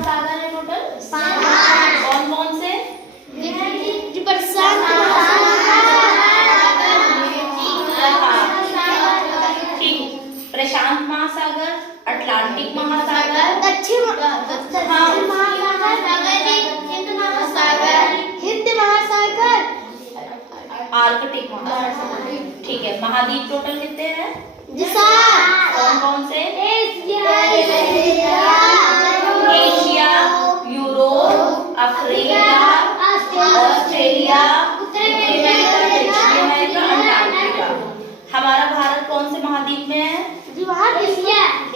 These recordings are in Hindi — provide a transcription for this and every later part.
महासागर है टोटल? 5। कौन कौन से? प्रशांत महासागर, अटलांटिक महासागर, दक्षिण महासागर, हिंद महासागर, आर्कटिक महासागर। ठीक है, महाद्वीप टोटल कितने हैं? कौन कौन से? एशिया, यूरोप, अफ्रीका, ऑस्ट्रेलिया, उत्तरी अमेरिका, दक्षिणी अमेरिका, अंटार्कटिका। हमारा भारत कौन से महाद्वीप में है?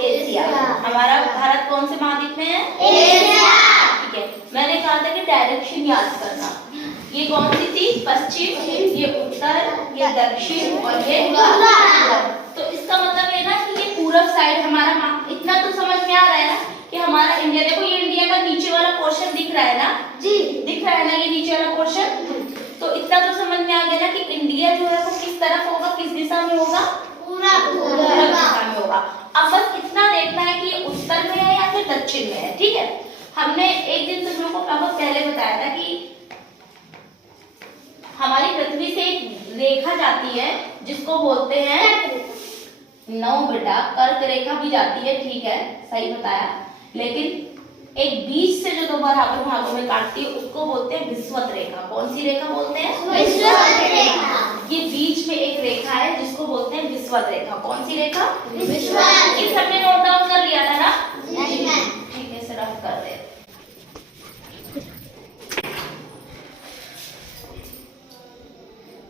एशिया। हमारा भारत कौन से महाद्वीप में है? एशिया। ठीक है, मैंने कहा था कि डायरेक्शन याद करना। ये कौन सी थी? पश्चिम, ये उत्तर, ये दक्षिण और ये पूर्व। तो इसका मतलब है ना कि ये पूरब साइड हमारा, इतना तो समझ में आ रहा है ना कि हमारा इंडिया, देखो ये इंडिया का नीचे वाला पोर्शन दिख रहा है ना जी, दिख रहा है ना ये नीचे वाला पोर्शन। तो इतना तो समझ में आ गया ना कि इंडिया जो है वो किस तरफ होगा, किस दिशा में होगा? पूरब दिशा में होगा। अब बस इतना देखना है कि ये उत्तर में है या फिर दक्षिण में है। ठीक है, हमने एक दिन तुम लोगों को बहुत पहले बताया था कि हमारी पृथ्वी से एक रेखा जाती है जिसको बोलते हैं, नौ बेटा, कर्क रेखा भी जाती है, ठीक है सही बताया, लेकिन एक बीच से जो दो बराबर भागों में काटती है उसको बोलते हैं विषुवत रेखा। कौन सी रेखा बोलते हैं? विषुवत रेखा। ये बीच में एक रेखा है जिसको बोलते हैं विषुवत रेखा। कौन सी रेखा? विषुवत। ये सबने नोट डाउन कर लिया था ना? ठीक है, सिर्फ कर दे।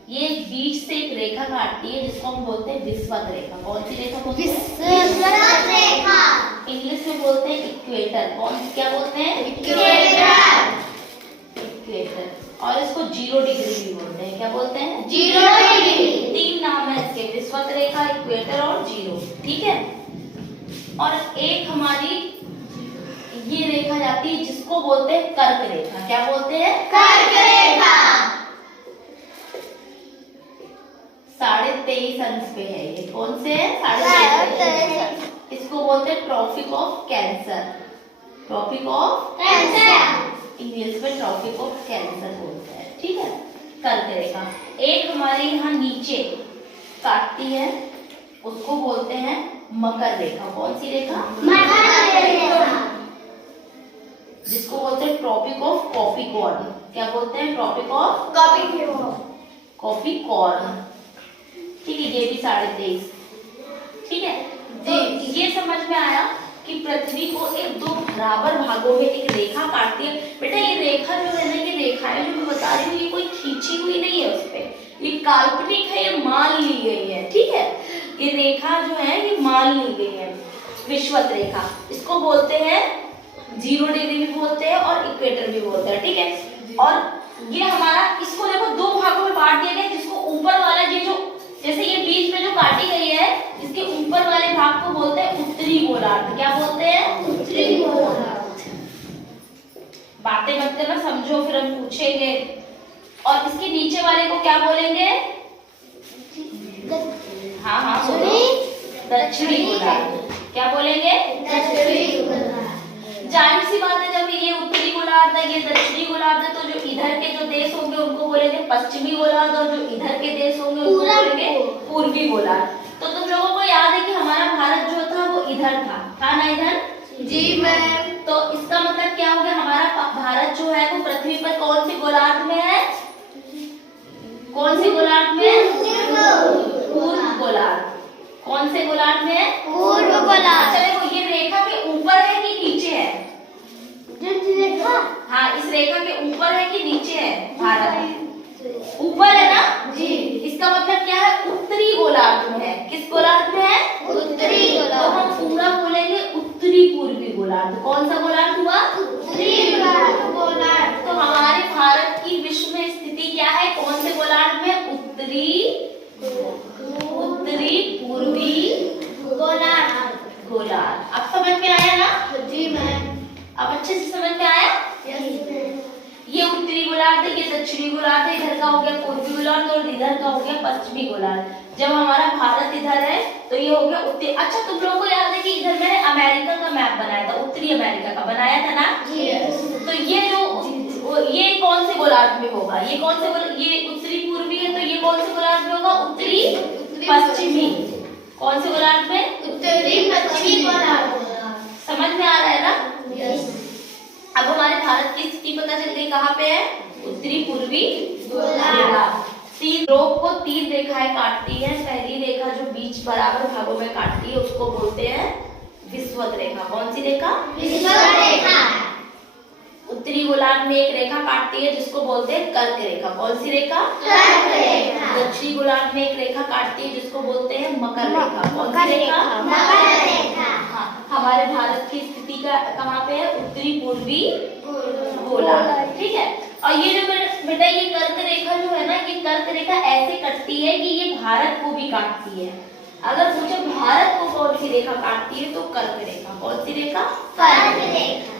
ये बीच से एक रेखा काटती है जिसको हम बोलते हैं विषुवत रेखा। कौन सी रेखा बोलते हैं? विषुवत रेखा। इंग्लिश में बोलते हैं इक्वेटर। कौन, क्या बोलते हैं? इक्वेटर। और इसको 0 डिग्री भी बोलते हैं। क्या बोलते हैं? 0 डिग्री। 3 नाम है इसके, विषुवत रेखा, इक्वेटर और 0। ठीक है, और एक हमारी ये रेखा जाती है जिसको बोलते हैं कर्क रेखा। क्या बोलते हैं? कर्क रेखा। 23.5 अंश पे है ये। कौन से है? 23.5। इसको बोलते हैं tropic of cancer. Tropic of cancer, English में ट्रॉपिक ऑफ कैंसर बोलते हैं। ठीक है, कर्क रेखा। एक हमारे यहाँ नीचे काटती है उसको बोलते हैं मकर रेखा। कौन सी रेखा? मकर रेखा। जिसको बोलते हैं ट्रॉपिक ऑफ कॉफी कॉर्न। क्या बोलते हैं? Tropic of Capricorn. ठीक है, ये भी 23.5। ठीक है, तो ये समझ में आया कि पृथ्वी को एक दो बराबर भागों में एक रेखा काटती है। बेटा ये रेखा जो है ना, ये रेखाएं जो मैं बता रही हूँ ये कोई खींची हुई नहीं है, उस पे ये काल्पनिक है, ये मान ली गई है। ठीक है, ये रेखा जो है ये मान ली गई है, विषुवत रेखा। इसको बोलते हैं 0 डिग्री भी बोलते हैं और इक्वेटर भी बोलते हैं। ठीक है, और ये हमारा, इसको देखो दो भागों में बांट दिया गया। जिसको ऊपर वाला ये जो, जैसे ये बीच में जो काटी गई है, इसके ऊपर वाले भाग को बोलते हैं उत्तरी गोलार्ध। क्या बोलते हैं? उत्तरी गोलार्ध। बातें मत करना, समझो फिर हम पूछेंगे। और इसके नीचे वाले को क्या बोलेंगे? हाँ हाँ बोलो, दक्षिणी गोलार्ध। क्या बोलेंगे? दक्षिणी गोलार्ध। जाहिर सी बात है, जब ये उत्तरी गोलार्ध है, ये दक्षिणी गोलार्ध है, तो जो इधर के जो देश होंगे उनको बोलेंगे पश्चिमी गोलार्ध, और जो इधर के देश होंगे उनको बोलेंगे पूर्वी गोलार्ध। तो तुम लोगों को याद है कि हमारा भारत जो था वो इधर था ना? इधर। जी मैम। तो इसका मतलब क्या हो गया? हमारा भारत जो है वो पृथ्वी पर कौन से गोलार्ध में है? कौन से गोलार्ध में? पूर्व गोलार्ध। कौन से गोलार्ध में है? पूर्व गोलार्ध। अच्छा देखो, ये रेखा के ऊपर है कि नीचे है? हाँ, इस रेखा के ऊपर है कि नीचे है? भारत ऊपर है ना जी। इसका मतलब क्या है? उत्तरी गोलार्ध में है। किस गोलार्ध में है? उत्तरी गोलार्ध। तो हम पूरा बोलेंगे उत्तरी पूर्वी गोलार्ध। कौन सा गोलार्ध हुआ? उत्तरी गोलार्ध। तो हमारे भारत की विश्व में स्थिति क्या है? कौन से गोलार्ध में? उत्तरी पूर्वी गोलार्ध। अब समझ में आया ना? जी मैम। अब अच्छे से समझ में आया? Yes ma'am. ये उत्तरी गोलार्ध, ये दक्षिणी गोलार्ध, इधर का हो गया पूर्वी गोलार्ध और इधर का हो गया पश्चिमी गोलार्ध। जब हमारा भारत इधर है तो ये हो गया उत्तरी। अच्छा तुम लोगों को याद है कि इधर मैंने अमेरिका का मैप बनाया था, उत्तरी अमेरिका का बनाया था ना? तो ये जो ये कौन से गोलार्ध में होगा? ये कौन से ये उत्तरी पूर्वी है, तो ये कौन से गोलार्ध में होगा? उत्तरी पश्चिमी। कौन से गोलार्ध में? उत्तरी पश्चिमी गोलार्ध। समझ में आ रहा है ना? अब हमारे भारत की स्थिति पता चल गई, कहाँ पे है? उत्तरी पूर्वी गोलार्ध। तीन ध्रुव को तीन रेखाएं काटती है। पहली रेखा जो बीच बराबर भागों में काटती है उसको बोलते हैं विषुवत रेखा। कौन सी रेखा? विषुवत रेखा। उत्तरी गोलार्ध में एक रेखा काटती है जिसको बोलते हैं कर्क रेखा। कौन सी रेखा? कर्क रेखा। दक्षिणी गोलार्ध में एक रेखा काटती है जिसको बोलते हैं मकर रेखा। कौन सी रेखा? मकर रेखा। हाँ, हमारे भारत की स्थिति का कहाँ पे है? उत्तरी पूर्वी गोलार्ध। ठीक है। और ये जो बेटा ये कर्क रेखा जो है ना, ये कर्क रेखा ऐसे कटती है कि ये भारत को भी काटती है। अगर पूछो भारत को कौन सी रेखा काटती है तो कर्क रेखा। कौन सी रेखा? कर्क रेखा।